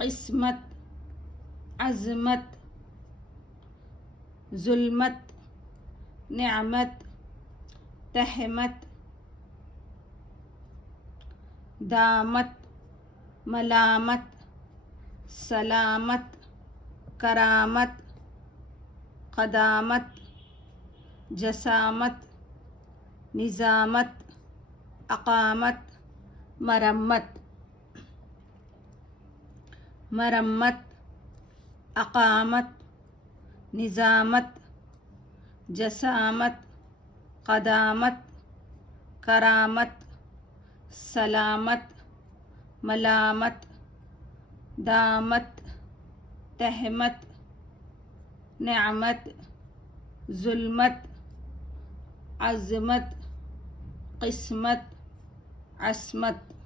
क़िस्मत, अज़मत, ज़ुल्मत, नेअमत, तहमत, दामत, मलामत, सलामत, करामत, क़दामत, जसामत, निज़ामत, अक़ामत, मरम्मत, मरम्मत, अक़ामत, निज़ामत, जसामत, क़दामत, करामत, सलामत, मलामत, दामत, तहमत, नेअमत, ज़ुल्मत, अज़मत, क़िस्मत, अस्मत।